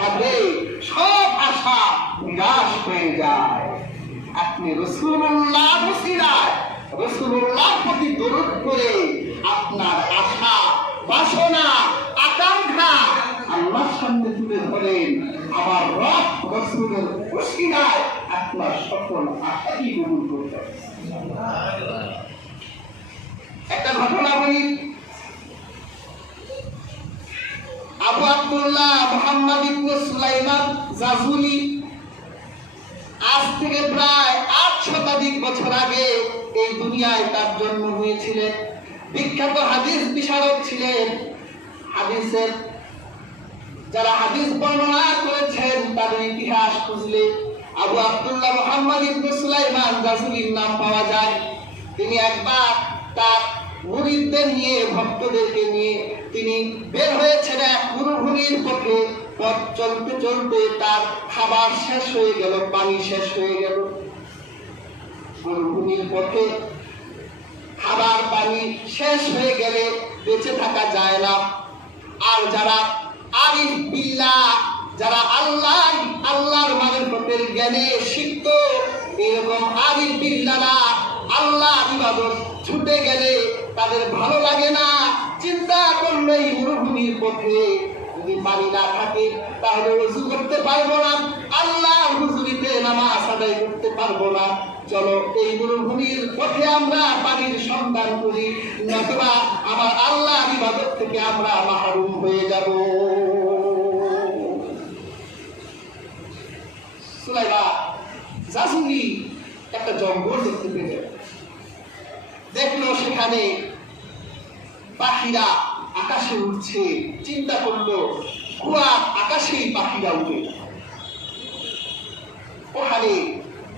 বাঁধে সব আশা নিরাশ হয়ে যায়। আপনি রসুল্লাহ রসিরায় রসুল্লাহ প্রতি দরুদ করে আপনার আশা, বাসনা, আকাঙ্ক্ষা আল্লাহর সামনে তুলে ধরেন। আমার রব রসুলের রসিরায় আপনার সকল আশাই কবুল করতে একটা ঘটনা বলি। আবু আব্দুল্লাহ মোহাম্মদ ইবনে সুলাইমান জাজুলি। আজ থেকে প্রায় আট শতাধিক বছর আগে এই দুনিয়ায় তার জন্ম হয়েছিলেন। বিখ্যাত হাদিস বিশারদ ছিলেন। হাদিসের যারা হাদিস বর্ণনা করেছেন, তাদের ইতিহাস খুঁজলে আবু আব্দুল্লাহ মোহাম্মদ ইবনে সুলাইমান জাজুলির নাম পাওয়া যায়। তিনি একবার তার মুরিদদের নিয়ে, ভক্তদেরকে নিয়ে তিনি বের হয়েছেন এক মরুভূমির পথে। পথ চলতে চলতে তার খাবার শেষ হয়ে গেল, পানি শেষ হয়ে গেল। মরুভূমির পথে খাবার, পানি শেষ হয়ে গেলে বেঁচে থাকা যায় না। আর যারা আরিফ বিল্লা যারা আল্লাহ, আল্লাহর মারিফতের জ্ঞানে শিখত এরকম আরিফ বিল্লাহরা আল্লাহ ইবাদত, ছুটে গেলে তাদের ভালো লাগে না, চিন্তা করলে এই মরুভূমির পথে যদি পানি না থাকে, তাহলে রসু করতে পারব না। আল্লাহ হুজুরিতে নামাজ আদায় করতে পারব না। চলো, এই মরুভূমির পথে আমরা পানির সন্ধান করি, নতুবা আমার আল্লাহ ইবাদত থেকে আমরা মাহরুম হয়ে যাব। সুলাইবা জাসুরি একটা জঙ্গল দেখতে পেলেন দেখল সেখানে পাখিরা আকাশে উঠছে চিন্তা করল কুয়া আকাশেই পাখিরা উঠে ওখানে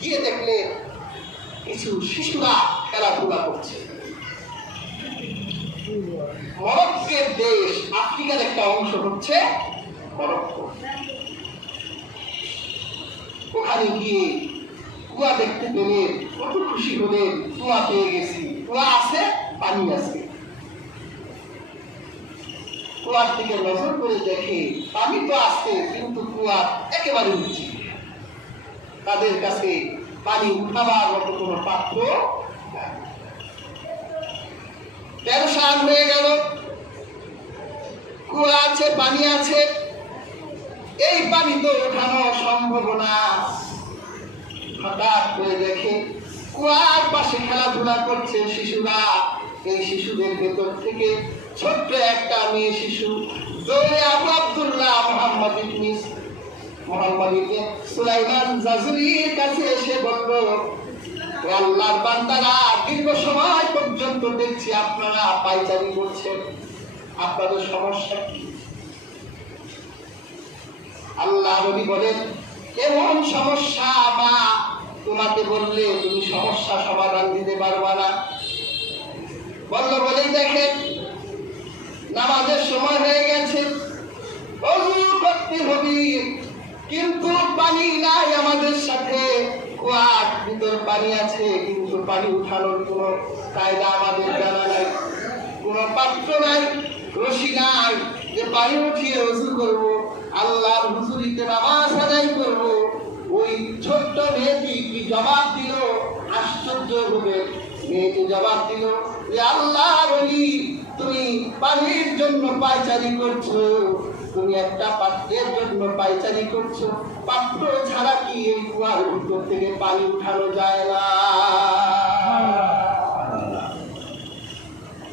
গিয়ে দেখলে কিছু শিশুরা খেলাধুলা করছে। মরক্কের দেশ, আফ্রিকার একটা অংশ হচ্ছে ওখানে গিয়ে কুয়া দেখতে পেলে, কত খুশি হলেন কুয়া পেয়ে গেছি। কুয়া আছে, পানি আছে। কুয়ার দিকে নজর করে দেখে, পানি তো আছে, কিন্তু কুয়া একেবারে উঠছে তাদের কাছে পানি উঠাবার মতো কোনো পাত্র নাই। ব্যবসান হয়ে গেল। কুয়া আছে, পানি আছে। এই পানি তো ওঠানো সম্ভব না। হঠাৎ করে দেখে কুয়ার পাশে খেলাধুলা করছে শিশুরা। এই শিশুদের ভেতর থেকে ছোট্ট একটা মেয়ে শিশু বান্দারা সময় পর্যন্ত দেখছি আপনারা পাইচারি করছেন। আপনাদের সমস্যা কি? আল্লাহ বলেন, এমন সমস্যা মা তোমাকে বললে তুমি সমস্যা সমাধান দিতে পারবা না। বলল বলেই দেখেন, নামাজের সময় হয়ে গেছে। কিন্তু পানি নাই আমাদের সাথে। কুয়ার ভিতর পানি আছে, কিন্তু পানি উঠানোর কোনো কায়দা আমাদের জানা নাই। কোনো পাত্র নাই, রশি নাই যে পানি উঠিয়ে অজু করব, আল্লাহর হুজুরিতে নামাজ আদায় করব। ওই ছোট্ট মেয়েটি কি জবাব দিল? আশ্চর্য হবে মেয়েটি জবাব দিল আল্লাহ বলি, তুমি পানির জন্য পায়চারি করছ। তুমি একটা পাত্রের জন্য পায়চারি করছ। পাত্র ছাড়া কি এই কুয়ার ভিতর থেকে পানি উঠানো যায় না?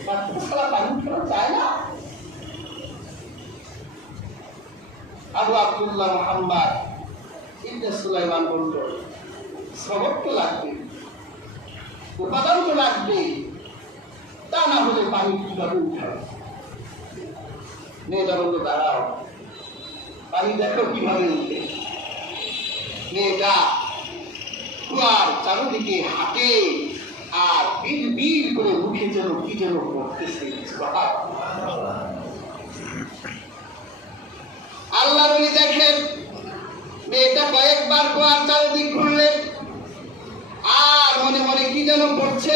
পাত্র ছাড়া পানি উঠানো যায় না? আবু আব্দুল্লাহ মোহাম্মদ ইবনে সুলাইমান বলল সবক তো লাগবে, উপাদান তো লাগবে, তা না হলে পানি কীভাবে উঠাবে? মেয়েটা দাঁড়াও, পানি দেখো কীভাবে উঠে। মেয়েটা কুয়ার চারদিকে হাঁটে আর বীর বীর করে উঠে যেন কি যেন করতেছে আল্লাহ নবী দেখেন মেয়েটা কয়েকবার কুয়ার চারদিক ঘুরলেন আর মনে মনে কি যেন পড়ছে?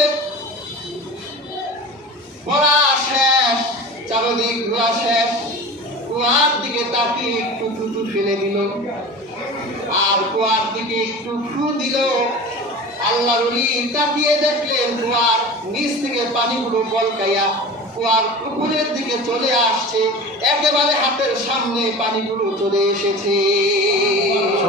নিচ থেকে পানিগুলো উপরের দিকে চলে আসছে। একেবারে হাতের সামনে পানিগুলো চলে এসেছে।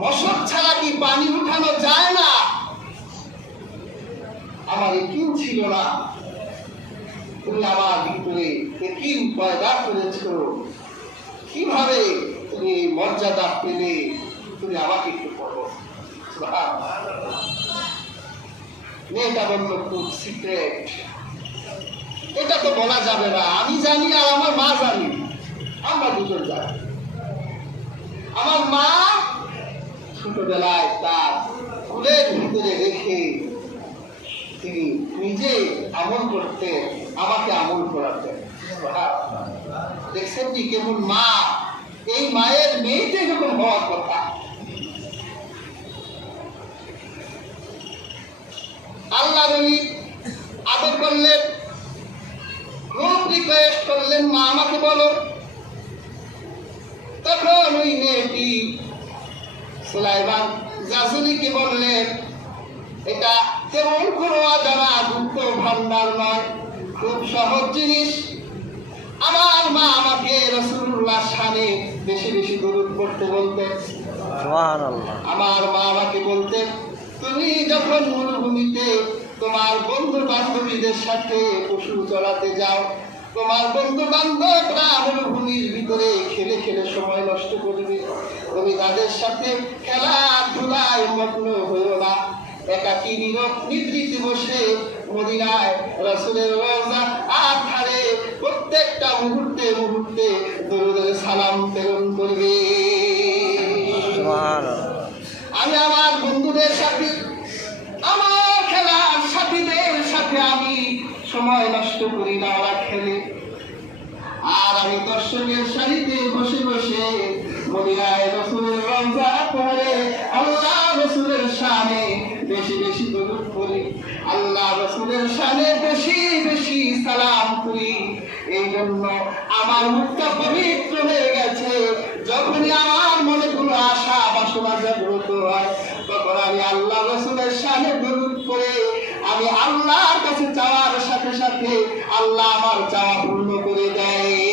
মশক ছাড়া কি পানি উঠানো যায় না? আমার একিন ছিল না। তুমি আমার ভিতরে পয়দা করেছ। কীভাবে তুমি মর্যাদা পেলে? তুমি আমাকে একটু মেয়েটা বলল, খুব সিক্রেট এটা তো বলা যাবে না। আমি জানি আর আমার মা জানি। আমরা দুজন জানি। আমার মা ছোটবেলায় তার ফুলের ভিতরে রেখে তিনি নিজে আমল করতে, আমাকে আমল করাতেন। দেখছেন কি কেমন মা? এই মায়ের মেয়েতে যখন হওয়ার কথা, আল্লাহ আদর করলেন খুব রিকোয়েস্ট করলেন, মা, আমাকে বলো। তখন ওই মেয়েটি সুলাইমান বললেন? এটা তেমন কোনো অজানা গুপ্ত ভান্ডার নয় খুব সহজ জিনিস। আমার মা আমাকে রসুল্লাহ সানে বেশি বেশি দরুদ করতে বলতেন। আমার মা আমাকে বলতেন তুমি যখন মরুভূমিতে তোমার বন্ধু বান্ধবীদের সাথে পশু চড়াতে যাও তোমার বন্ধু বান্ধবরা মরুভূমির ভিতরে খেলে খেলে সময় নষ্ট করবে। তুমি তাদের সাথে খেলাধুলায় মগ্ন হইও না। একাকি নীরব নিদ্রিত বসে মদিনায় রসুলের রওজা আর ধারে প্রত্যেকটা মুহূর্তে মুহূর্তে দরুদের সালাম প্রেরণ করবে। আমি আমার বন্ধুদের সাথে আমার খেলার সাথীদের সাথে আমি সময় নষ্ট করি না। ওরা খেলে আর দর্শকের সারিতে বসে বসে রসুলের রমজা পড়ে আল্লাহ রসুলের বেশি বেশি দরুদ করি আল্লাহ রসুলের বেশি বেশি সালাম করি। এই জন্য আমার মুখটা পবিত্র হয়ে গেছে। যখনই আমার মনে কোনো আশা বাসনা জাগ্রত হয়, তখন আমি আল্লাহ রসুলের শানে দরুদ করে আমি আল্লাহর কাছে চাওয়ার সাথে সাথে আল্লাহ আমার চাওয়া পূর্ণ করে দেয়।